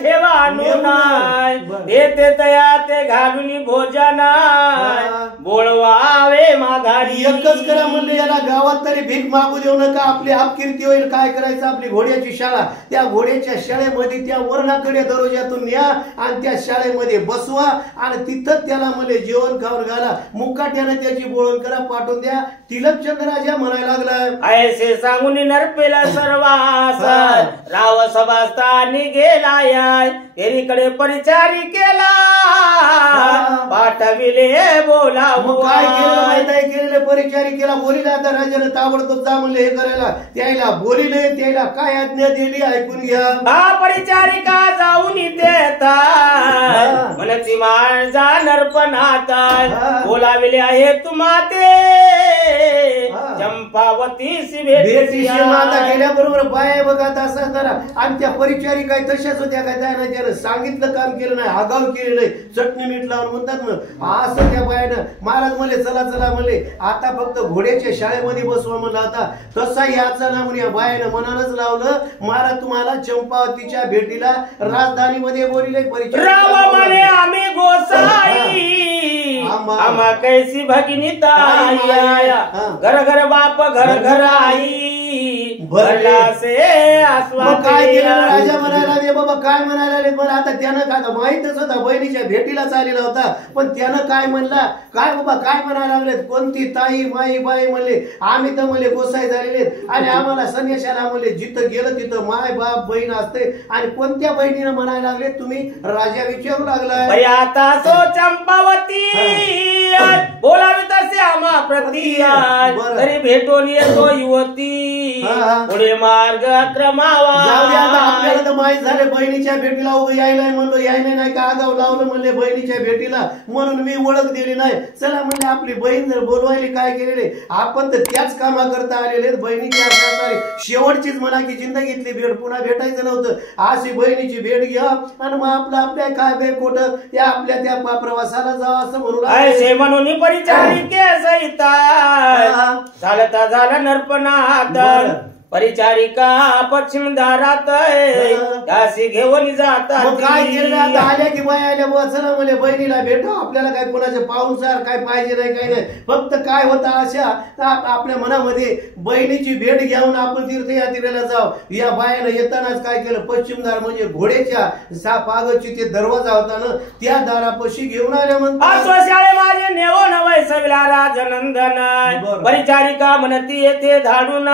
ठेवानो नाय येते तया ते घालून भोजना बोलवावे माघारी एकच करा म्हणले याला गावात तरी भीक मागू देऊ नका आपली अपकीर्ती होईल काय करायचं आपली घोड्याची शाळा त्या घोड्याच्या शाळेमध्ये त्या वर्णाकडे दरवाजातून या आणि त्या शाळेमध्ये बसवा आणि तिथं त्याला म्हणले जेवण खाऊन घाला मुकाट्याने त्याची बोळण करा पाठवून द्या तिलकचंद राजा म्हणायला लागला ऐसे सांगून नरपेला सर्वास राव सभास्थानी गेला याय एरीकडे परिचारी केला पाठविले बोला काय केलं माहित आहे केलेले परिचारी केला बोलीला आता राजाने ताबडतोब जा म्हणले हे करायला त्याला बोलिले त्याला काय आज्ञा दिली ऐकून घ्या हा परिचारिका जाऊन देता म्हणती माझा नरपणात बोलाविले आहे तुम्हा ते चंपावतीस भेटी माता गेल्याबरोबर बाय बघा असं जरा आणि त्या परिचारी काय तशाच होत्या काय त्यानं सांगितलं काम केलं नाही आगाव केलेलं चटणी मीठ लावून म्हणतात ना असं त्या बायानं महाराज म्हणले चला चला म्हणले आता फक्त घोड्याच्या शाळेमध्ये बसवा म्हणलं आता तसा याचा ना म्हणे बायानं मनानच लावलं महाराज तुम्हाला चंपावतीच्या भेटीला राजधानीमध्ये बोलिले परिचारी आम्ही गोसाई आम्हा कैसी भगिनी ताई घर घर बाप घर घर आई भरला से काय केलं राजा म्हणायला रे बाबा काय म्हणायला मला आता त्यानं काय माहितच होता बहिणीच्या भेटीला चाललेला होता पण त्यानं काय म्हणला काय बाबा काय म्हणायला लागले कोणती ताई माई बाई म्हणले आम्ही तर म्हणले गोसाई झालेले आणि आम्हाला संन्याशाला म्हणले जिथं गेलं तिथं माय बाप बहीण असते आणि कोणत्या बहिणीनं म्हणायला लागले तुम्ही राजा विचारू लागलाय आता सो चंपावती बोलावे तसे आम्हा प्रती तरी भेटून येतो युवती पुढे मार्ग क्रमावा आपल्याला तर माहित झाले बहिणीच्या भेटीला उभं यायला म्हणलो यायला नाही का आगाव लावलं म्हणले बहिणीच्या भेटीला म्हणून मी ओळख दिली नाही चला म्हणले आपली बहीण जर बोलवायला काय केलेले आपण तर त्याच कामा करता आलेले बहिणीची शेवटचीच म्हणा की जिंदगीतली भेट पुन्हा भेटायचं नव्हतं अशी बहिणीची भेट घ्या आणि मग आपल्या काय बे कोट या आपल्या त्या प्रवासाला जावं असं म्हणून परिचारिके सहिता चालता झाला नरपणात परिचारिका पश्चिम दारात दासी घेऊन जातात काय केलं आता आल्या की बाय आल्या बुवा चला म्हणले बहिणीला भेटो आपल्याला काय कोणाचे पाहुणचार काय पाहिजे नाही काही नाही फक्त काय होता अशा आपल्या मनामध्ये बहिणीची भेट घेऊन आपण तीर्थयात्रेला जाऊ या बायानं येतानाच काय केलं पश्चिम दार म्हणजे घोड्याच्या पागची ते दरवाजा होता ना त्या दारापाशी घेऊन आल्या म्हणतात शाळे माझे नेवो नवय सगळा राजनंदन परिचारिका म्हणती येते धाडून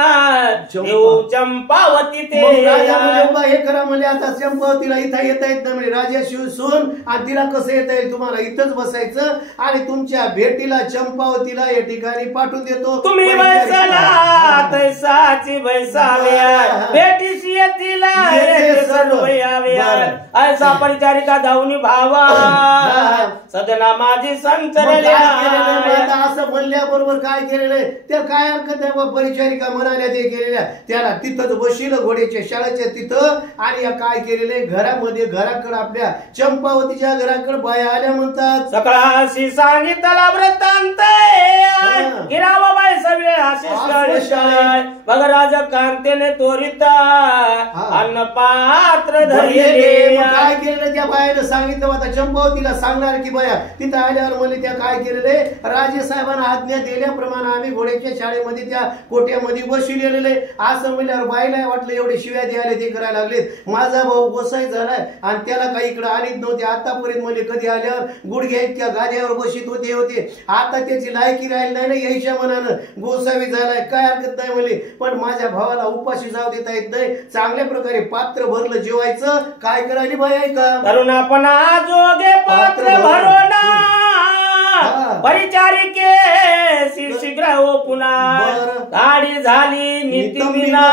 चंपावती ते राजा म्हणजे हे करा म्हणजे आता चंपावतीला इथं येता येत नाही म्हणजे राजा शिवसून आणि तिला कसं येता येईल तुम्हाला इथंच बसायचं आणि तुमच्या भेटीला चंपावतीला या ठिकाणी पाठवून देतो तुम्ही बैसला तैसाची बैसाव्या भेटीशी येतीला ऐसा परिचारिका धावून भावा सदना माझी संचरल्या असं म्हणल्याबरोबर काय केलेलं त्या काय हरकत आहे परिचारिका म्हणाल्या ते केलेल्या त्याला तिथंच बसलं घोड्याच्या शाळेच्या तिथं आणि या काय केलेले घरामध्ये घराकडे आपल्या चंपावतीच्या घराकडे बाया आल्या म्हणतात सकाळशी सांगितला वृत्तांत गिराबाई सगळे आशिष मग राजा कांतेने त्वरित अन्न पात्र धरले काय केलेलं त्या बायानं सांगितलं आता चंपावतीला सांगणार की बाया तिथं आल्यावर मला त्या काय केलेले राजे साहेबांना आज्ञा दिल्याप्रमाणे आम्ही घोड्याच्या शाळेमध्ये त्या कोट्यामध्ये बसविलेले असं म्हणल्यावर बाईला वाटलं एवढे शिव्या द्यायला ते करायला लागलेत माझा भाऊ गोसाई झालाय आणि त्याला काही इकडे आलीच नव्हते आतापर्यंत म्हणजे कधी आल्यावर गुडघ्या इतक्या गाद्यावर बसित होते आता त्याची लायकी राहिली नाही ना यायच्या मनानं गोसावी झालाय काय हरकत नाही म्हणले पण माझ्या भावाला उपाशी जाऊ देता येत नाही चांगल्या प्रकारे पात्र भरलं जेवायचं काय करायली बाई ऐका तरुणापणा जोगे पात्र भरोना परिचारिके शीघ्र हो पुन्हा गाडी झाली नीतिमिना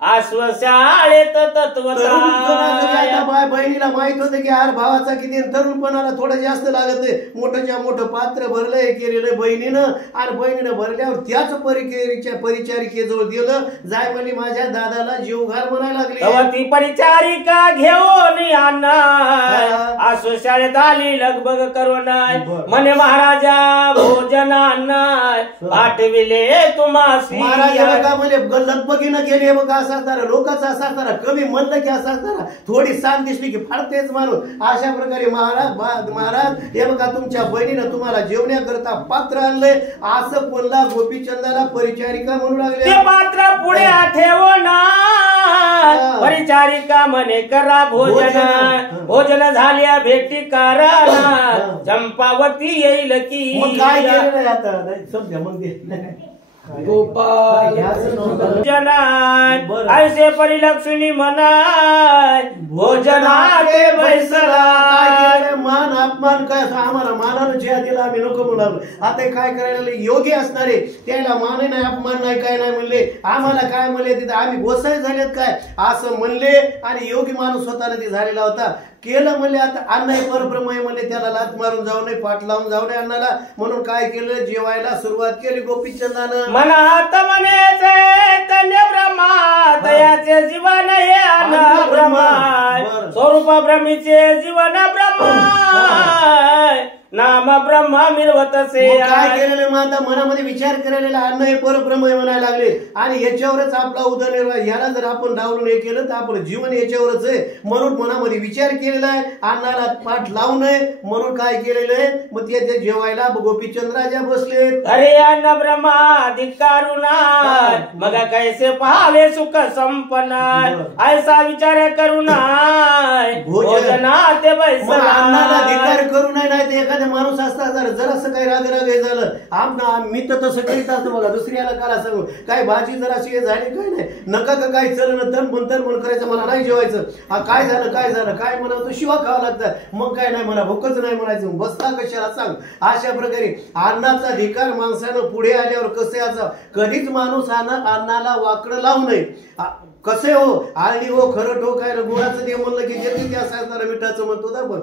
आश्वशाळेत तत्वता बहिणीला माहित होतं की यार भावाचा किती तरुणपणाला थोडं जास्त लागत मोठ्या मोठं पात्र भरलंय केलेलं बहिणीनं आणि बहिणीनं भरल्यावर त्याच परिचारिकेजवळ दिलं जाय म्हणली माझ्या दादाला जीव घाल म्हणायला लागली ती परिचारिका घेऊन आश्वशाळेत आली लगबग करून म्हणे महाराजा भोजनान पाठविले तुम्हास महाराजाला का म्हणजे लगबगीनं गेले बघा असं असणार, लोकांचं असं असणार, कमी म्हणलं की असं असणार, थोडी सांग दिसली की फाडतेच माणूस. अशा प्रकारे महाराज हे बघा तुमच्या बहिणीनं तुम्हाला जेवण्याकरता पात्र आणलंय असं बोलला गोपीचंदाला परिचारिका म्हणू लागले. ते पात्र पुढे ठेवणार परिचारिका म्हणे करा भोजन. भोजन झाल्या भेटी कारण चंपावती येईल की. मग काय केलेलं आहे आता समजा मग गोपाल भोजनात ऐसे परिलक्षणी म्हणाय भोजनाते बैसला. मान अपमान काय आम्हाला मानानं जे दिला आम्ही नको म्हणालो. आता काय करायला योगी असणारे त्याला मान नाही अपमान नाही काय नाही म्हणले. आम्हाला काय म्हणले तिथे आम्ही गोसाई झालेत काय असं म्हणले. आणि योगी माणूस स्वतःला ते झालेला होता. केलं म्हणले आता अण्णा परब्रह्म म्हणले त्याला लात मारून जाऊ नये पाठ लावून जाऊ नये अण्णाला. म्हणून काय केलं जेवायला सुरुवात केली गोपीचंदानं. मनात म्हणे चैतन्य ब्रह्मा दयाचे जीवन हे अन्न ब्रह्मा स्वरूप ब्रह्मीचे जीवन ब्रह्मा नाम ब्रह्मा मिळवतसे. काय केलेलं मग आता मनामध्ये विचार करायला अन्न हे परब्रह्म म्हणायला लागले. आणि याच्यावरच आपला उदरनिर्वाह याला जर आपण डावलून हे केलं तर आपलं जीवन याच्यावरच आहे. म्हणून मनामध्ये विचार केलेला आहे अन्नाला पाठ लावू नये म्हणून काय केलेलं आहे. मग ते जेवायला गोपीचंद राजा बसले. अरे अन्न ब्रह्मा धिक्कारुना मग कैसे पाहावे सुख संपन्न ऐसा विचार करुना भोजनाते बैसला. अन्नाला धिक्कार करू नये. नाही ते एखादा माणूस असता जर असं काही राग झालं मी तर तसं करीत असतो बघा दुसऱ्याला करा सांगू काय भाजी जर अशी झाली काय नाही नका का काय चलन तन म्हण करायचं मला नाही जेवायचं. काय झालं काय म्हणावं शिवा खावं लागतं. मग काय नाही मला भूकच नाही म्हणायचं बसता कशाला सांग. अशा प्रकारे अन्नाचा अधिकार माणसानं पुढे आल्यावर कसे असावं. कधीच माणूस अन्नाला वाकडं लावू नये. कसे हो आळणी हो खरं ठो काय गुळाचं ते म्हणलं की जे ते असणार मिठाचं म्हणतो ना. पण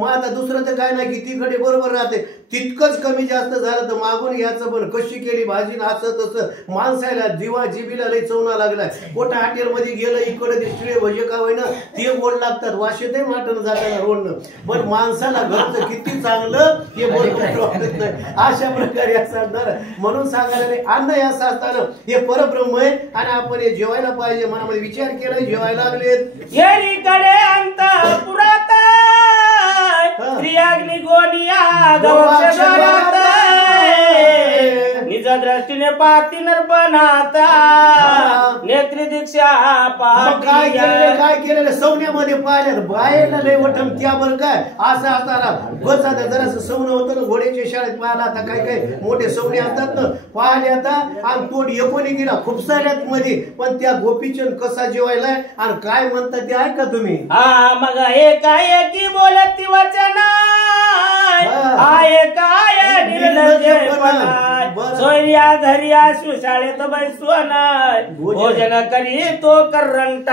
मग आता दुसरं तर काय नाही की तिकडे बरोबर राहते तितकंच कमी जास्त झालं तर मागून घ्यायचं. पण कशी केली भाजी असं तसं माणसाला जिबीला लई चवना लागलाय. कोणत्या हॉटेलमध्ये गेलं इकडे तिकडे भजे का होईना ते गोड लागतात वाशे ते माटण जाताना रोडनं. पण माणसाला घरचं किती चांगलं हे वाटत नाही. अशा प्रकारे असणार म्हणून सांगायला अन्न हे असं असताना हे परब्रह्म आहे आणि आपण हे जेवायला पाहिजे. मनामध्ये विचार केला जेवायला लागलेत. येरीकडे अंतपुरात स्त्रियाग्नी गोनिया निज दृष्टीने पाती नरपणाता नेत्री दीक्षा काय केलेलं सवण्यामध्ये पाहिलं बाहेरला लय वठम त्या बरं काय असं असताना बस आता जरासं सवनं होतं ना घोड्याच्या शाळेत पाहिला. आता काय मोठे सवणे असतात ना पाहिले आता आणि तोड एकोणी गेला खूप साऱ्यात मध्ये. पण त्या गोपीचंद कसा जेवायला आणि काय म्हणतात ते ऐका तुम्ही. हा मग एकाएकी बोलत ती वचन काय सोयऱ्या धर्या सुशाळेत बैसवन भोजन करी तो करंट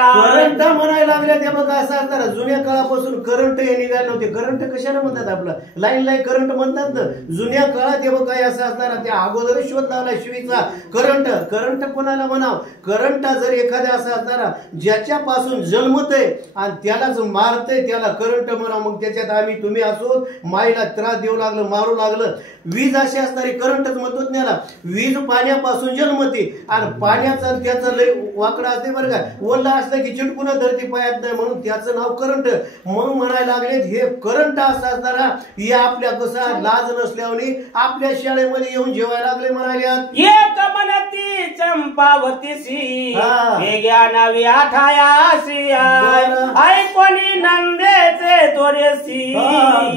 म्हणायला लागल्या. ते बघा असं असणार जुन्या काळापासून करंट हे निघाले नव्हते. करंट कशाला म्हणतात आपलं लाईन करंट म्हणतात ना. जुन्या काळात ते बघा असं असणार त्या अगोदर शोध लावला शिवीचा करंट कोणाला म्हणाव. करंट जर एखाद्या असं असणार ज्याच्यापासून जन्मतय आणि त्यालाच मारतय त्याला करंट म्हणाव. मग त्याच्यात आम्ही तुम्ही असो माईला त्रास देऊ लागलं मारू लागलं. वीज अशी असणारी करंटच म्हणतो त्याला. वीज पाण्यापासून जन्मते आणि पाण्याचं त्याचं लय वाकडं असते बरं का. ओला असलं की चिटकून धरती पायात नाही म्हणून त्याचं नाव करंट. मग म्हणायला लागले हे करंट असं असणारा हे आपल्या कसा लाज नसल्याने आपल्या शाळेमध्ये येऊन जेवायला लागले म्हणाल्या. एक मनती चंपावतीसी ज्ञानावी आठायासी ऐकोनी नंदेचे तोरेसी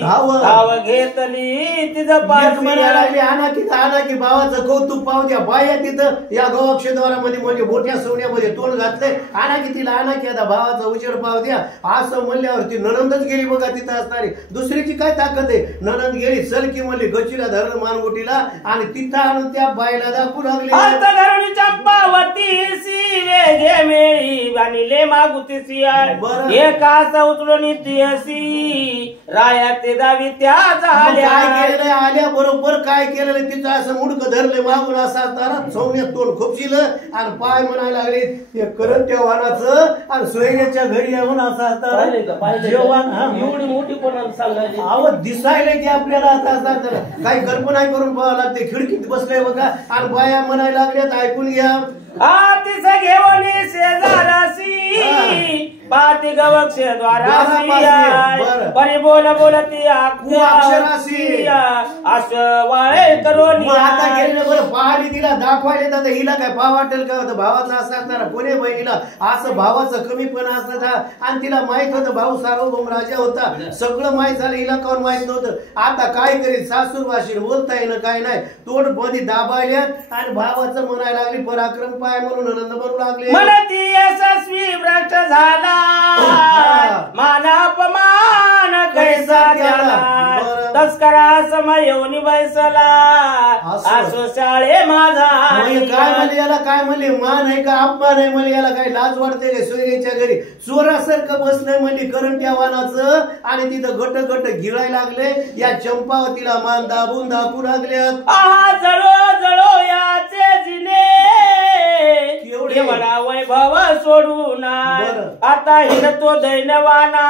धाव घेतली तिचं म्हणायला लागले आणा की भावाचं कौतुक पाहू द्या. बाया तिथं या गवाक्षद्वारामध्ये म्हणजे मोठ्या सोन्यामध्ये तोंड घातलंय. आणा की आता भावाचा उजेड पाहू द्या असं म्हणल्यावर ती ननंदच गेली बघा तिथं असणारी. दुसरीची काय ताकद आहे. ननंद गेली चलकी म्हणली गचीला धरण मानगोटीला आणि तिथं आणून त्या बायला दाखवू लागले. चंपावतीसी वेगे मेळी आणि मागुतीसी एकाच उचलून तियसी राया ते दावी त्या झाल्या. आल्या बरोबर काय केलेलं तिचं असं मुडकं धरले मागून असं असताना सौम्यात तोंड खुपशिलं आणि पाय म्हणायला लागले हे करंट त्या वाहनाचं आणि सोयऱ्याच्या घरी येऊन असं असताना जेवण एवढी मोठी कोणाला सांगायची आवड दिसायला की आपल्याला आता असतात काही कल्पना करून पाहावं लागते. खिडकीत बसले बघा आणि बाया म्हणायला लागल्यात ऐकून घ्या आतिस घेऊन शेजारासी पाती गवक्ष द्वारासी बरं. परी बोल बोलती अक्षरासी. असं वाळे करून मग आता गेलेलं बरं पहाडी तिला दाखवायला तर हिला काय भाव वाटेल का होतं भावाचा असं असणार कोणी बहिणीला असं भावाचं कमीपणा असत आणि तिला माहित होतं भाऊ सार्वभौम राजा होता सगळं माहित झालं हिला कोण माहित नव्हतं आता काय करील सासूर भाषेत बोलता येणं काय नाही तोड मध्ये दाबायल्यात आणि भावाचं म्हणायला लागली पराक्रम पाय म्हणून आनंद बनू लागले म्हणती यशस्वी भ्रष्ट झाला मानापमान कैसा त्याला तस्करा समय येऊन बैसला असो शाळे माझा काय म्हणले याला काय म्हणले मान आहे का अपमान आहे म्हणले याला काय लाज वाटते रे सोयऱ्याच्या घरी चोरासारखं बसलंय म्हणली करंट या वानाचं आणि तिथं गट गट गिळायला लागले या चंपावतीला मान दाबून दाखवू लागल्यात आहा जळो जळो याचे जिने केवढा वैभव सोडून आता हिरतो दैनवाना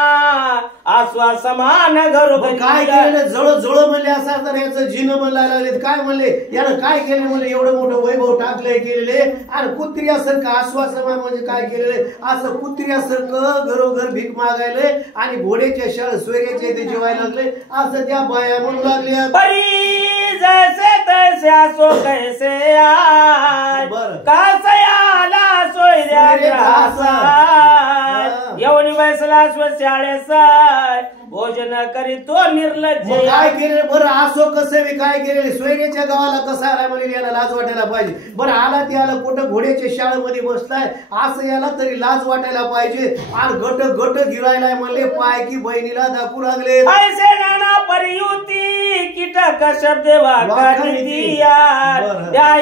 आश्वासमान घरो काय केलं जळ जळ म्हणले असं तर याचं जिन म्हणायला लागले काय म्हणले यानं काय केलं म्हणले एवढं मोठं वैभव टाकलंय केलेले आणि कुत्र्यासारखं आश्वासमान म्हणजे काय केलेले असं कुत्र्यासारखं घरोघर भीक मागायले आणि घोड्याच्या शाळ सोयऱ्याच्या इथे जेवायला लागले असं त्या बाया म्हणू लागल्या परी जैसे तैसे असो कैसे आय कासयाला सोयऱ्या येऊन बैसला शाळेसाय भोजन करी तो निर्लज्ज काय केले बरं असो कसं मी काय केलेले सोयऱ्याच्या गावाला कसा आला म्हणजे याला लाज वाटायला पाहिजे बरं आला ते आला कुठं घोड्याच्या शाळेमध्ये बसलाय असं याला तरी लाज वाटायला पाहिजे आणि गट गट गिळायला म्हणले पाय की बहिणीला दाखवू लागले ऐसे नाना परियुती कीटक शब्द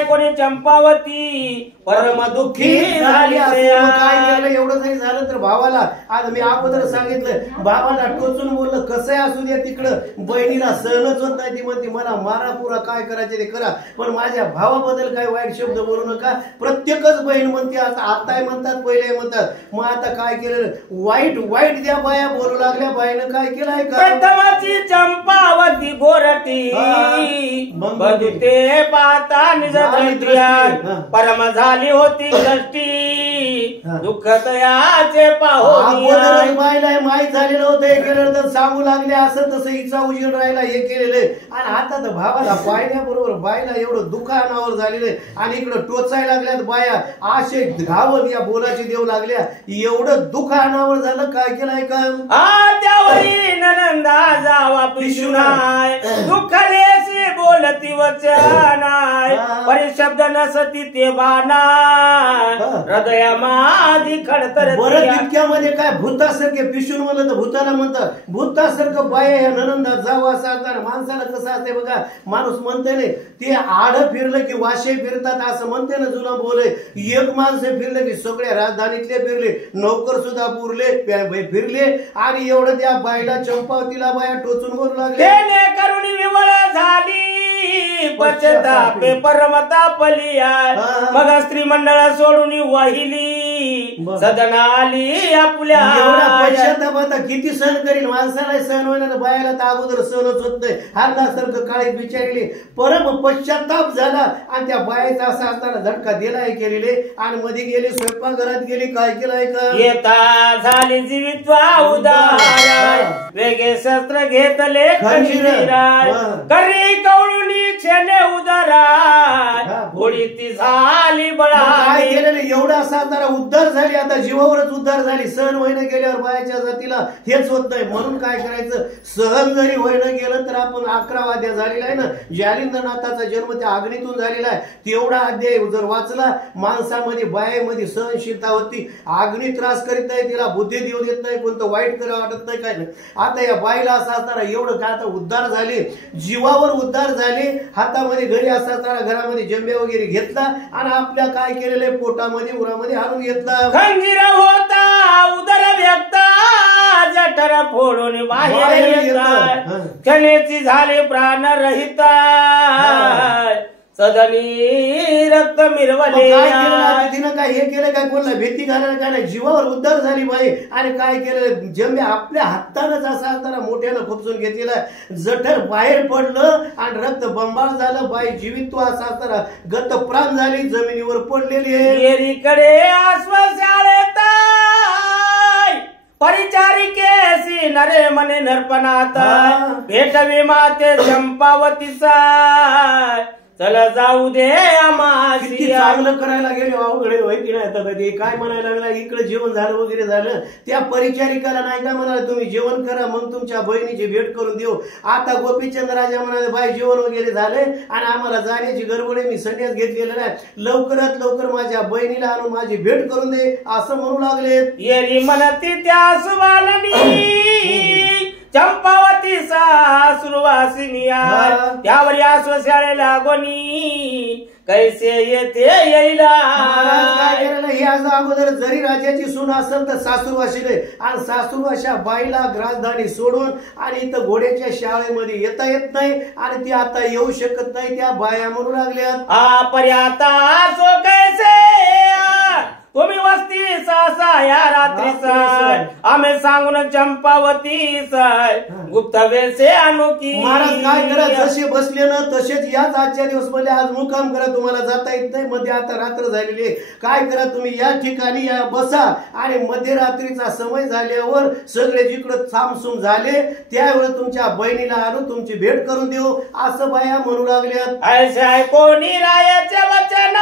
कोणी चंपावती परम दुःखी झाली काय केलं एवढं नाही झालं तर भावाला आज मी अगोदर सांगितलं भावाला टोचून बोललं कसं असू द्या तिकडं बहिणीला सहनच होत नाही ती म्हणते मला मारा पुरा काय करायचे ते करा पण माझ्या भावाबद्दल काय वाईट शब्द बोलू नका प्रत्येकच बहीण म्हणते आता आताही म्हणतात पहिले म्हणतात मग आता काय केलं वाईट वाईट त्या बाया बोलू लागल्या बाईनं काय केलंय का प्रथमाची चंपावती गोरटी बघते पाहता निज परम झाली होती दृष्टी दुःख तयाचे पाहून बायला माहीत झालेलं होतं हे केलेलं तर सांगू लागले असं तसं हिचा उजेड राहिला हे केलेलं आणि आता तर भावाला पाहिल्याबरोबर बायला एवढं दुःखानावर झालेलं आणि इकडं टोचायला लागल्यात बाया आशे घावत या बोलाची देऊ लागल्या एवढं दुःखानावर झालं काय केलंय का त्यावरी ननंदा जावा पिशुनाय दुःखलेसी बोलती वचनाय परिशब्द नसती ते बाना हृदया माझी खडतर बरं इतक्यामध्ये काय भूतासारखे पिशून म्हणलं तर भूताला म्हणतात भूतासारखं बाया या ननंदा जावं असं असताना माणसाला कसं असते बघा माणूस म्हणते नाही ते आड फिरलं की वाशे फिरतात असं म्हणते ना जुना बोले एक माणसं फिरलं की सगळ्या राजधानीतले फिरले नौकर सुद्धा फिरले आणि एवढं त्या बाईला चंपावतीला बाया टोचून बोलू लागले करून विवळ झाली पश्चातापे परमता पलिया मग स्त्री मंडळ सोडून वाहिली सदना आली आपल्या पश्चाताप आता किती सहन करील माणसाला सहन होईना बायाला तर अगोदर सहनच होत नाही हरणासारखं काळीत विचारले परम पश्चाताप झाला आणि त्या बायाचा असा असताना झटका दिलाय केलेले आणि मध्ये गेले स्वयंपाकघरात गेली काय केलंय का येता झाली जीवित्वा उदार वेगे शस्त्र घेतले खंजीराय करी कवळुनी क्षणे उदारा घोडी ती झाली बळा काय केलेलं एवढं असा जरा उद्धार झाली आता जीवावरच उद्धार झाली सहन होईना गेल्यावर बायाच्या जातीला हेच होत नाही म्हणून काय करायचं सहन जरी होईना गेलं तर आपण 11 अध्याय झालेला आहे ना जालिंद्रनाथाचा जन्म त्या अग्नीतून झालेला आहे तेवढा अध्याय जर वाचला माणसामध्ये बायामध्ये सहनशीलता होती अग्नी त्रास करीत नाही तिला बुद्धी देऊ देत नाही कोणतं वाईट करा वाटत नाही काय नाही आता या बाईला असं असताना एवढं काय आता उद्धार झाले जीवावर उद्धार झाले हातामध्ये घरी असताना घरामध्ये जंबे वगैरे घेतला आणि आपल्या काय केलेलं पोटामध्ये उरामध्ये आणून घेतला खंजीर होता उदर व्यक्त जठर फोडून बाहेर येतात क्षणेची झाले प्राण रहिता सदनी रक्त मग मिरवले काय केलं आता तिनं? काय हे केलं काय? कोणाला भीती घालायला काय नाही, जीवावर उद्धार झाली बाई. आणि काय केलं? जंबे आपल्या हातानंच असा असताना मोठ्यानं खुपसून घेतलेला, जठर बाहेर पडलं आणि रक्त बंबाळ झालं. बाई जीवित तो असा असताना गत प्राण झाली, जमिनीवर पडलेली आहे. येरीकडे आश्वासाळेत परिचारिकेसी नरे मने नरपणात भेटवी माते चंपावतीचा चल जाऊ दे किती आमासी. चांगलं करायला गेले, अवघड होय की नाही? आता ते काय म्हणायला लागला, इकडे जेवण झालं वगैरे झालं, त्या परिचारिकाला नाही का म्हणाला तुम्ही जेवण करा, मग तुमच्या बहिणीची भेट करून देऊ. आता गोपीचंद राजा म्हणाले बाई जेवण वगैरे झालंय आणि आम्हाला जाण्याची गडबड आहे, मी संन्यास घेतलेला नाही, लवकरात लवकर माझ्या बहिणीला आणून माझी भेट करून दे असं म्हणू लागले. येरी म्हणती त्या सुवालनी चंपावती सुरवासिनिया त्यावर या शाळेला गोनी कैसे येते येईला. काय केलेलं हे आज अगोदर जरी राजाची सून असेल तर सासूरवाशीले, आणि सासूरवाशा बाईला राजधानी सोडून आणि इथं घोड्याच्या शाळेमध्ये येता येत नाही आणि ती आता येऊ शकत नाही, त्या बाया म्हणू लागल्या पर्याता सो कैसे तुम्ही वस्ती सासा या रात्रीचा आम्ही सांगून चंपावती गुप्त वेसे अनुकी. महाराज काय करा, जसे बसले ना तसेच याच आजच्या दिवस मध्ये आज मुक्काम करा, तुम्हाला जाता येत नाही, मध्ये आता रात्र झालेली आहे. काय करा तुम्ही या ठिकाणी या बसा आणि मध्यरात्रीचा समय झाल्यावर सगळे जिकडं सामसूम झाले त्यावेळेस तुमच्या बहिणीला आणून तुमची भेट करून देऊ असं बाया म्हणू लागल्यात. ऐसा कोणी रायाचे वचन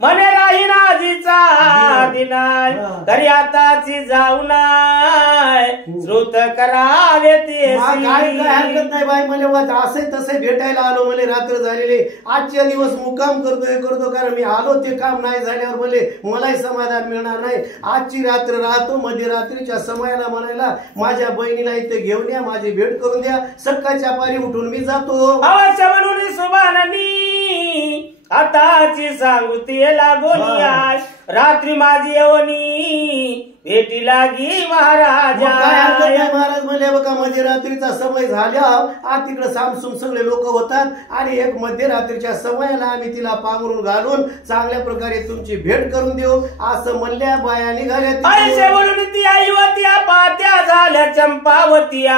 म्हणे राही राजीचा दिनाय तरी आताची जाऊ नाय श्रुत करावे ते. काय हरकत नाही बाई, मला असे तसे भेटायला आलो, मला रात्र झालेले, आजच्या दिवस मुक्काम करतो कारण मी आलो ते काम नाही झाल्यावर मलाही समाधान मिळणार नाही. आजची रात्र राहतो, मध्यरात्रीच्या समयाला म्हणायला माझ्या बहिणीला इथे घेऊन या, माझी भेट करून द्या, सकाळच्या पारी उठून मी जातो. अवश्य म्हणून सुभाननी आताची सांगुती लागोनी आज रात्री माझी येवनी भेटी लागी महाराजा. काय हरकत नाही महाराज म्हणले बघा, मध्यरात्रीचा समय झाल्या आज तिकडे सामसूम सगळे लोक होतात आणि एक मध्यरात्रीच्या समयाला आम्ही तिला पांघरून घालून चांगल्या प्रकारे तुमची भेट करून देऊ असं म्हणल्या बाया निघाल्या. पैसे बोलून ती आईवती पात्या झाल्या चंपावतिया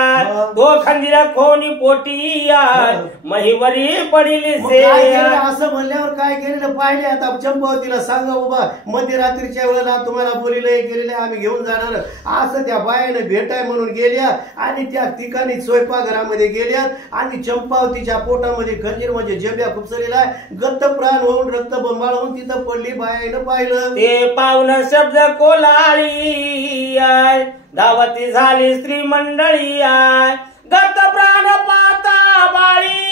तो खंजीर खोनी पोटिया महिवरी पडिली से. असं म्हणल्यावर काय केलेलं पाहिले, आता चंपावतीला सांगा बाबा मध्यरात्रीच्या वेळेला तुम्हाला बोलिले गेलेले आम्ही घेऊन जाणार असं त्या बायाने भेटाय म्हणून गेल्या आणि त्या ठिकाणी स्वयंपाकघरामध्ये गेल्या आणि चंपावतीच्या पोटामध्ये खंजीर म्हणजे जब्या खुपसलेला गत्त प्राण होऊन रक्त बंबाळ होऊन तिथं पडली. बायानं पाहिलं ते पाहुण शब्द कोलाळी धावती झाली स्त्री मंडळी गत्त प्राण पाता बाळी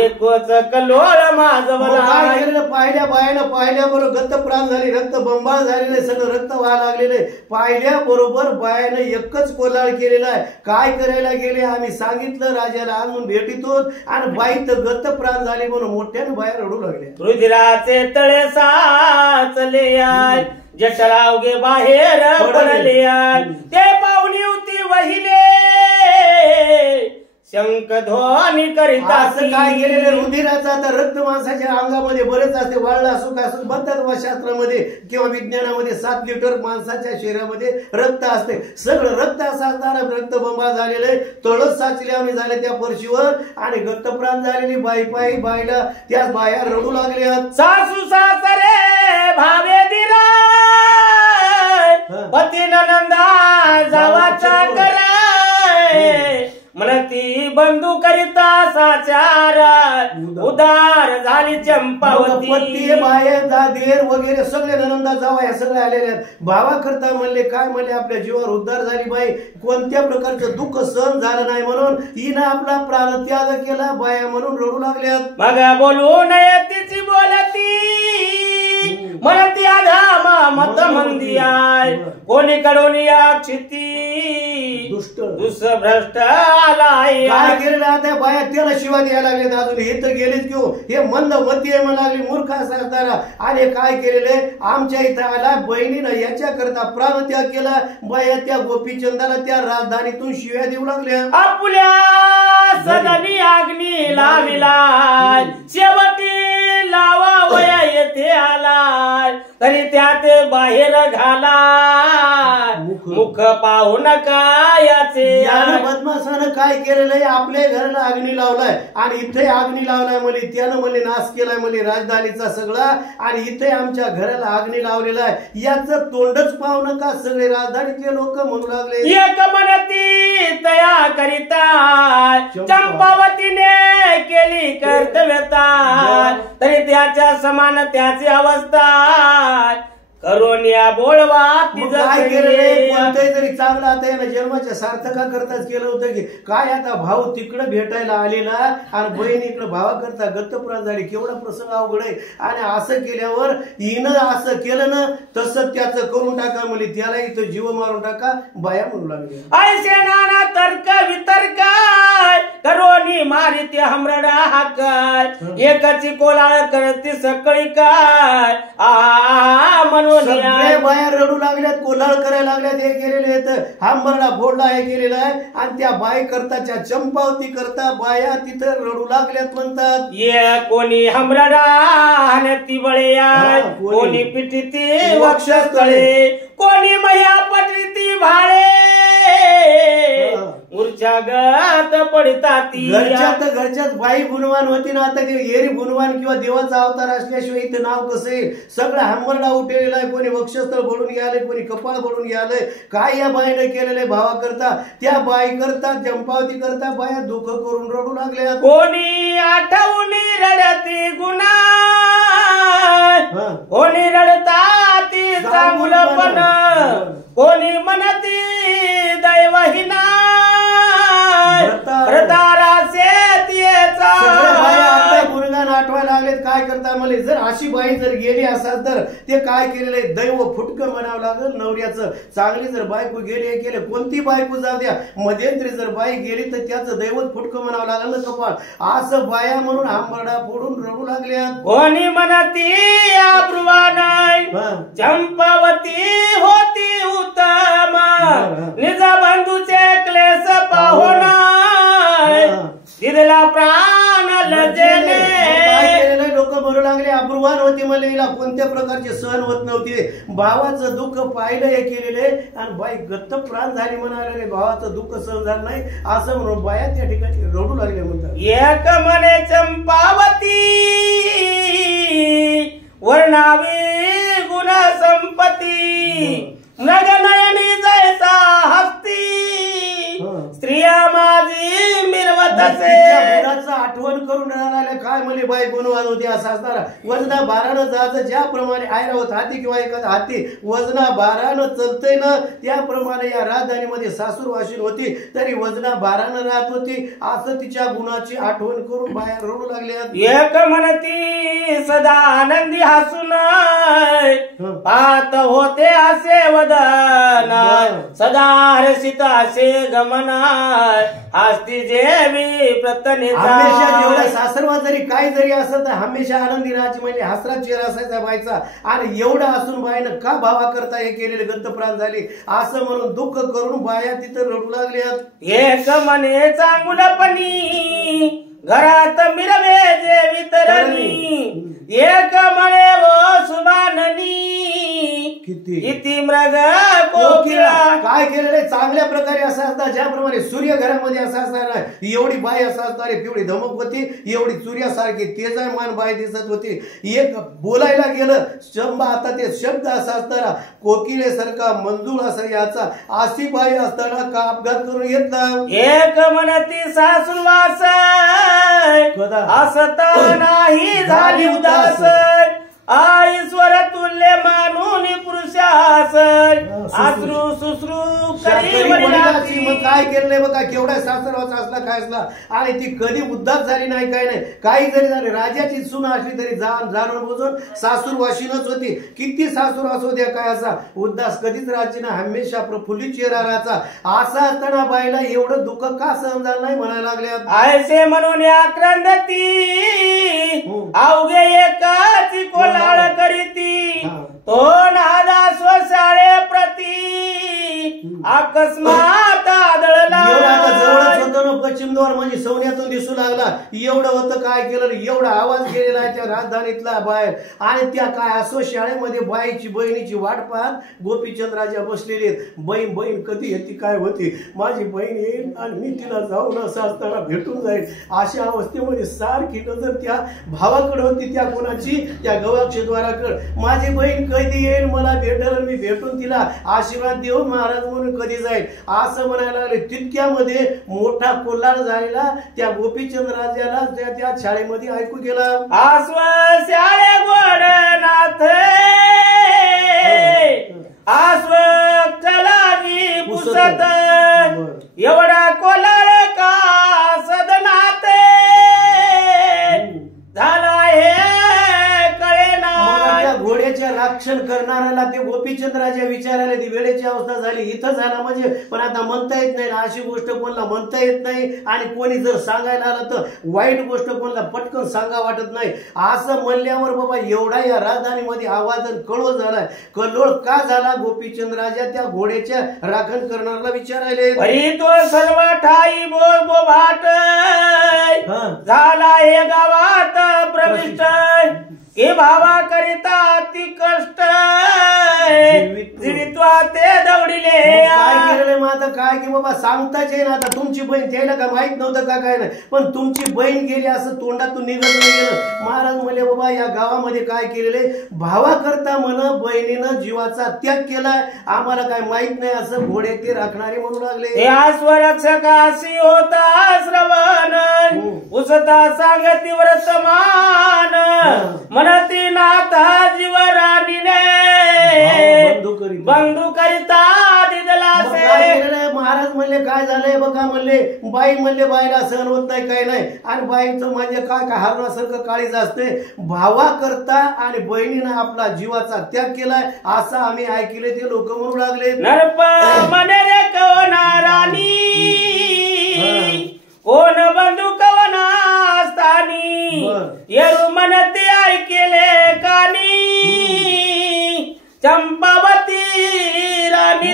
एकच कलोळ माझवला. काय केलेलं पाहिल्या बायानं पाहिल्या बरोबर गत्त प्राण झाली, रक्त बंबाळ झालेले, सगळं रक्त व्हायला लागलेले. पाहिल्या बरोबर बायानं एकच कोलाळ केलेला आहे. काय करायला गेले आम्ही सांगितलं राजाला आणून भेटीतो आणि बाई तर गत्त प्राण झाली म्हणून मोठ्यानं बाहेर रडू लागले. रुधिराचे तळे साचले जठरावगे बाहेर पडले ते पाहुणी होती वहिले शंख ध्वनी करिता. असं काय केलेलं रुधिराचा आता रक्त माणसाच्या अंगामध्ये बरेच असते, वाळला सुख असं म्हणतात व शास्त्रामध्ये किंवा विज्ञानामध्ये 7 लिटर माणसाच्या शरीरामध्ये रक्त असते. सगळं रक्त असं असताना रक्त बंबाळ झालेलं तळच साचले आम्ही झाले त्या फरशीवर आणि गत्तप्राण झालेली बाई पायी बाईला त्या बाया रडू लागल्या. सासू सासरे भावे दिरा पती नंदा जावाचा कराय म्हणती बंधू करिता साचार उदार झाली चंपावती. पती बाया देर वगैरे सगळे नंदा जावा या सगळे आलेले भावा करता म्हणले काय म्हणले आपल्या जीवावर उद्धार झाली बाई, कोणत्या प्रकारचं दुःख सहन झालं नाही म्हणून हिनं आपला प्राण त्याग केला. बाया म्हणून रडू लागल्यात. मग बोलू नये तिची बोलती म्हणती आधामा मत मंदियाय कोणी कडोनी क्षिती दुष्ट दुष्भ्रष्ट आलाय काय केलेलं आता बाया त्याला शिवाय द्यायला लागले अजून हे तर गेलेच किंवा हे मंद मती आहे म्हणा लागली मूर्ख असताना आणि काय केलेले आमच्या इथं आला बहिणीनं याच्या करता प्राणत्याग केला बाया त्या गोपीचंदाला त्या राजधानीतून शिव्या देऊ लागल्या आपल्या सदनी अग्नी लाविलाय शेवटी लावा वया येथे आलाय तरी त्यात बाहेर घाला मुख पाहू नका याचे यानं बदमाशानं काय केलेलं आहे आपल्या घराला अग्नी लावलाय आणि इथे अग्नी लावलाय म्हणजे त्यानं म्हणजे नाश केलाय म्हणजे राजधानीचा सगळा आणि इथे आमच्या घराला अग्नी लावलेला आहे याचं तोंडच पाहू नका सगळे राजधानीतले लोक म्हणू लागले एक मनती तया करिता चंपावतीने केली कर्तव्यता तरी त्याच्या समान त्याची अवस्था करून या बोलवा काय केलेलं कोणतंही तरी चांगला आता यानं जन्माच्या सार्थका करताच केलं होतं की काय आता भाऊ तिकडे भेटायला आलेला आणि बहीण इकडे भावा करता गत्तपुराण झाली केवढा प्रसंग अवघड आहे आणि असं केल्यावर हिनं असं केलं ना तसं त्याचं करून टाका म्हणजे त्याला इथं जीव मारून टाका बाया म्हणू लागले ऐसे नाना तर्क वितर्क करोनी मारिते हमरडा हाकाय एकाची कोलाळ करते सकळी काय म्हणून सगळे बाया रडू लागल्यात कोल्हाळ करायला लागल्यात हे केलेले आहेत हांबरडा फोडला हे केलेला आहे आणि त्या बाई करताच्या चंपावती करता बाया तिथं रडू लागल्यात म्हणतात ये कोणी हमरडा आणि ती बळे कोणी पिटीती वक्षस्थळे कोणी मया पटती भाळे मूर्छागत पडतात घरच्यात बाई गुणवान होती ना आता ते एरी गुणवान किंवा देवाचा अवतार असल्याशिवाय इथं नाव कसं येईल सगळं हांबरडा उठलेला आहे कोणी वक्षस्थळ बडून घ्यायलंय कोणी कपाळ बडून घ्यायलंय काय या बाईने केलेलं भावा करता त्या बाई करता चंपावती करता बाया दुःख करून रडू लागल्या कोणी आठवून रडती गुन्हा कोणी रडता ती चांगुलपण कोणी म्हणती दैवहीना गुणगान आठवायला लागलेत काय करता मला जर अशी बाई जर गेली असाल तर ते काय केलेलं आहे दैव फुटकं म्हणावं लागेल नवऱ्याचं चांगली जर बायको गेली हे केलं कोणती बायको जाऊ द्या मध्यंतरी जर बाई गेली तर त्याचं दैवत फुटकं म्हणावं लागलं ना कपाळ असं बाया म्हणून आंबरडा फोडून रडू लागल्या कोणी म्हणती चंपावती होती उत्तम निज बंधूचे क्लेश पाहुणा दिदला प्राण लजेने लोक म्हणू लागले अब्रुवान होती मला हिला कोणत्या प्रकारचे सहन होत नव्हते भावाचं दुःख पाहिलं हे केलेले आणि बाई गत्त प्राण झाली म्हणाले भावाचं दुःख सहन झालं नाही असं म्हणून बाया त्या ठिकाणी रडू लागले म्हणतात एक म्हणे चंपावती वर्णावी गुण संपत्ती नगनयनी जैसा हस्ती स्त्रिया माझी मिरवत असे आठवण करून राहिला काय म्हणे बाई गुणवान होती असं असताना वजना बारानं जायचं ज्याप्रमाणे ऐरावत हाती किंवा एखादा हाती वजना बारानं चलतय ना त्याप्रमाणे या राजधानीमध्ये सासूर वाशीन होती तरी वजना बारानं राहत होती असं तिच्या गुणाची आठवण करून बाहेर रडू लागल्या एक म्हणती सदा आनंदी हसून पाहत होते असे वदन सदा हर्षित असे गमन हस्ती जेवी हमेशा सासरवा जरी काय जरी असत तर हमेशा आनंदी राहायची म्हणजे हसरा चेहरा असायचा बाईचा आणि एवढा असून बाईनं का भावा करता हे केलेले गंतप्राण झाले असं म्हणून दुःख करून बाया तिथं रडू लागल्यात एक म्हणे चांगुलपणी घरात मिरवे जे वितरणी एक म्हणे व सुभाननी किती मृग कोकिळा काय केलेले चांगल्या प्रकारे असं असतात ज्याप्रमाणे सूर्य घरामध्ये असं असणार एवढी बाई असं असणार पिवळी धमक होती एवढी सूर्यासारखी तेजमान बाई दिसत होती एक बोलायला गेलं शंभ आता ते शब्द असा असताना कोकिळेसारखा मंजूळ असा याचा अशी बाई असताना का अपघात करून घेतला एक म्हणती सासूवास असता नाही झाली उदास ईश्वर तुल्य मानून पुरुषास आश्रू सुश्रू करी वडिलाची. मग काय केलंय बघा, केवढा सासरवाचा असला काय असला आणि ती कधी उद्धार झाली नाही, काय नाही. काही जरी झाले, राजाची सून असली तरी जाणून बुजून सासूरवाशीनच होती. किती सासूरवास होत्या काय असा उद्दास कधीच राहायची ना, हमेशा प्रफुल्लित चेहरा राहायचा. असा असताना बाईला एवढं दुःख का सहन झालं नाही म्हणायला लागल्यात. आयसे म्हणून आक्रंदती अवघे एकाची कोलाळ करीती तो नादा स्वशाळे प्रती अकस्मात आदळला. जवळच होतं ना पश्चिम द्वार म्हणजे सोन्यातून दिसू लागला. एवढं होतं काय केलं, एवढा आवाज गेलेला त्या राजधानीतला बाहेर. आणि त्या काय असो शाळेमध्ये बाईची बहिणीची वाट पाहत गोपीचंद राजा बसलेले आहेत. बहीण बहीण कधी येते काय होती, माझी बहीण येईल आणि मी तिला जाऊन असं असताना भेटून जाईल. अशा अवस्थेमध्ये सारखी नजर त्या भावाकडे होती, त्या कोणाची, त्या गवाक्षद्वाराकडे. माझी बहीण कधी येईल, मला भेटेल, मी भेटून तिला आशीर्वाद देऊन महाराज म्हणून कधी जाईल असं म्हणायला लागले. तितक्यामध्ये मोठा कोल्हार झालेला त्या गोपीचंद राजाला त्या शाळेमध्ये ऐकू गेला. आस्व शाळे गोडनाथ आस्व कलावी पुसत एवढा कोलाळ का सदनात झाला हे कळेना. त्या घोड्याच्या रक्षण करणाऱ्याला ते गोपीचंद राजा विचारायला ती वेळेची अवस्था झाली, इथं झाला म्हणजे. पण आता म्हणता येत नाही ना, अशी गोष्ट कोणाला म्हणता येत नाही. आणि कोणी जर सांगायला आलं तर वाईट गोष्ट कोणाला पटकन सांगा वाटत नाही. असं म्हणल्यावर बाबा एवढा या राजधानीमध्ये आवाज कळवळ झालाय. कल्लोळ का झाला, गोपीचंद राजा त्या घोड्याच्या राखण करणाऱ्याला विचारायले. अरे तो सर्व ठाई बोभाट झाला हे गावात प्रविष्ट हे भावा करिता अति कष्ट जीवित्वा ते दौडिले. काय केलेलं मग आता काय की बाबा सांगताच येईल. आता तुमची बहीण त्याला का माहित नव्हतं का काय नाही, पण तुमची बहीण गेली असं तोंडातून निघत नाही गेलं. महाराज म्हणले बाबा या गावामध्ये काय केलेले, भावा करता म्हण बहिणीनं जीवाचा त्याग केलाय, आम्हाला काय माहित नाही असं घोडे ते राखणारे म्हणू लागले. स्वरक्षकाशी होता श्रवण उसता सांगती वर्तमान म्हणती नाथा जीवराणीने बंधू करिता दिदला. महाराज म्हणले काय झालंय बघा, म्हणले बाई म्हणले बाईला सहन होत नाही काय नाही. आणि बाईचं म्हणजे काय काय हरणासारखं काळीज असते. भावा करता आणि बहिणीनं आपला जीवाचा त्याग केलाय असं आम्ही ऐकले ते लोक म्हणू लागले. नरप म्हणे रे कोणा राणी कोण बंधू कवना स्थानी येरू म्हणते ऐकेले कानी चंपावती राणी.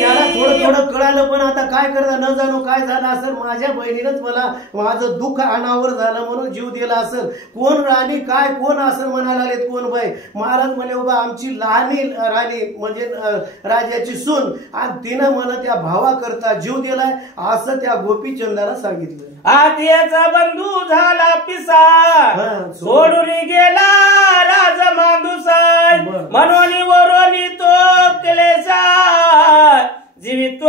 याला थोडं थोडं कळालं, पण आता काय करता न जाणू काय झालं असेल. माझ्या बहिणीनंच मला माझं दुःख अनावर झालं म्हणून जीव दिला असेल. कोण राणी काय कोण असेल म्हणायला आलेत, कोण बाई. महाराज म्हणे बाबा आमची लहानी राणी म्हणजे राजाची सून आणि तिनं मला त्या भावा करता जीव दिलाय असं त्या गोपीचंदाला सांगितलं. आत्याचा बंधू झाला पिसा सोडून गेला राज मांदुसाय म्हणून वरोनी तो क्लेशा जीवित्व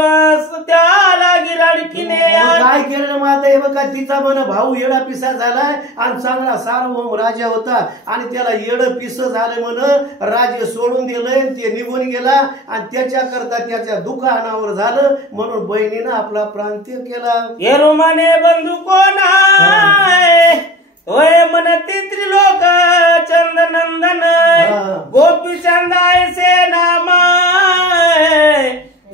त्याला गिराडकीने. काय केलं मग आता हे बघा, तिचा मन भाऊ येडा पिसा झालाय आणि चांगला सार्वभौम राजा होता आणि त्याला येड पिस झालं म्हण राजे सोडून दिलंय, ते निघून गेला आणि त्याच्या करता त्याच्या दुःख अनावर झालं म्हणून बहिणीनं आपला प्रांत्य केला. येरू म्हणे बंधू कोण होय म्हणते त्रिलोक चंदनंदन गोपीचंद ऐसे नाम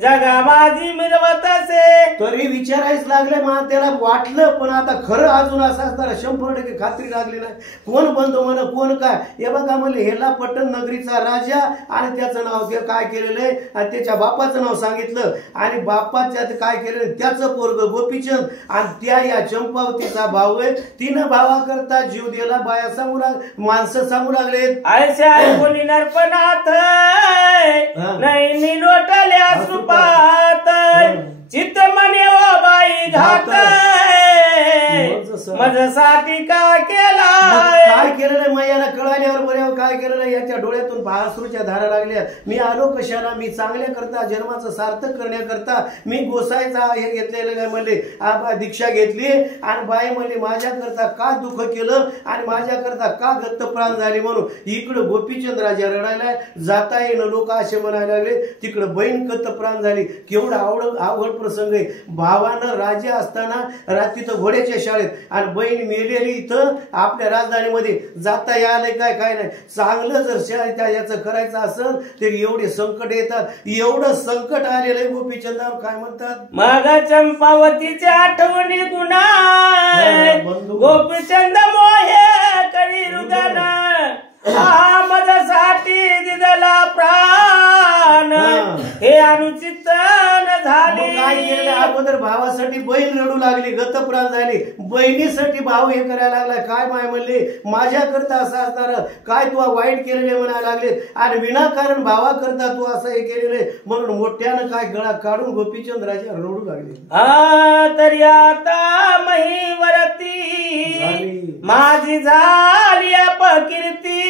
जगा माझी मिरवत असे. तरी विचारायच लागले मग त्याला वाटलं, पण आता खरं अजून असं असताना 100% खात्री लागली नाही. कोण बंधू म्हण कोण काय. हे बघा म्हणले हेला पट्टण नगरीचा राजा आणि त्याचं नाव ते काय केलेलं आहे आणि त्याच्या बापाचं नाव सांगितलं आणि बापाच्या काय केलेलं त्याचं पोरग गोपीचंद आणि त्या या चंपावतीचा भाऊ आहे. तिनं भावा करता जीव दिला. बाया सांगू माणसं सांगू लागले ऐशा कोणी नरपणात नाही लोटल्या सुपात चित्त म्हणे ओ बाई घात असं माझ्यासाठी काय केला काय केलेलं मैयाला कळाल्यावर बऱ्यावर काय केलेलं याच्या डोळ्यातून भासरूच्या धारा लागल्या. मी आलो कशाला, मी चांगल्या करता जन्माचं सार्थक करण्याकरता मी गोसायचा हे घेतलेलं काय म्हणले दीक्षा घेतली आणि बाई म्हणली माझ्याकरता का दुःख केलं आणि माझ्याकरता का गत्त प्राण झाली म्हणून. इकडं गोपीचंद राजा रडायला जाता येणं लोक असे म्हणायला लागले, तिकडं बहीण गत्त प्राण झाली. केवढा अवघड प्रसंग आहे. भावानं राजा असताना तिथं घोड्याच्या शाळेत आणि बहीण मेलेली इथं आपल्या राजधानीमध्ये जाता यायला काय नाही. चांगलं जर याचं करायचं असेल तर एवढे संकट येतात. एवढं संकट आलेलं आहे गोपीचंदावर काय म्हणतात. मग चंपावतीच्या आठवणी गुन्हा गोपीचंद मोहे करी रुदन माझ्यासाठी दिदला प्राण हे अनुचित झाले. काय केलं अगोदर भावासाठी बहीण रडू लागली, गतप्राण झाली. बहिणीसाठी भाऊ हे करायला लागला. काय माय म्हणले माझ्याकरता असं असणार काय तू वाईट केलेले म्हणायला लागले आणि विनाकारण भावाकरता तू असं हे केलेले म्हणून मोठ्यानं काय गळा काढून गोपीचंद राजा रडू लागले. तरी आता महिवरती माझी झाली अपकीर्ती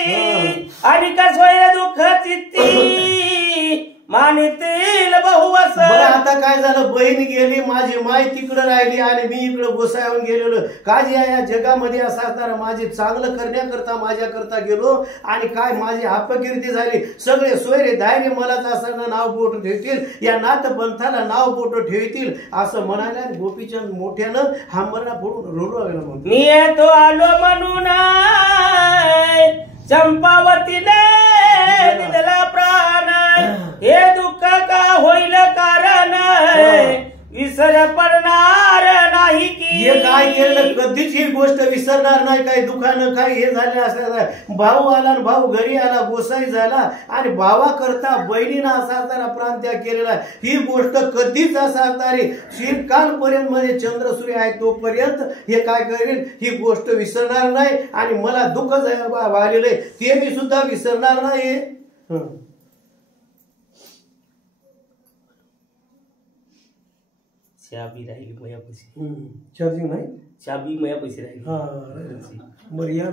आणि कसोय दुःख चित्ती मानितील बहुवस. आता काय झालं, बहीण गेली, माझी माय तिकडं राहिली आणि मी इकडं गोसायहून गेलेलो. काजी या जगामध्ये असं असणार माझी चांगलं करण्याकरता माझ्याकरता गेलो आणि काय माझी अपकीर्ती झाली. सगळे सोयरे धायरे मलाच असं नाव बोट ठेवतील, या नाथ पंथाला नाव बोट ठेवतील असं म्हणायला गोपीचंद मोठ्यानं हांबरला फोडून रोडू लागला. म्हणून मी येतो आलो म्हणून चंपावतीने दिला प्राण हे दुःख का होईल कारण विसर पडणार नाही की. हे काय केलं कधीच ही गोष्ट विसरणार नाही. काही दुखानं काही हे झालं असं भाऊ आला आणि भाऊ घरी आला, गोसाई झाला आणि भावाकरता बहिणीनं असा असणारा प्राण त्याग केलेला. ही गोष्ट कधीच असं असणार शिरकालपर्यंत मध्ये चंद्रसूर्य आहे तोपर्यंत हे काय करेल ही गोष्ट विसरणार नाही आणि मला दुःख झालेलं आहे ते मी सुद्धा विसरणार नाही. चाबी राहिली मयापाशी, चार्जिंग नाही, चाबी मयापाशी राहिली. बरं या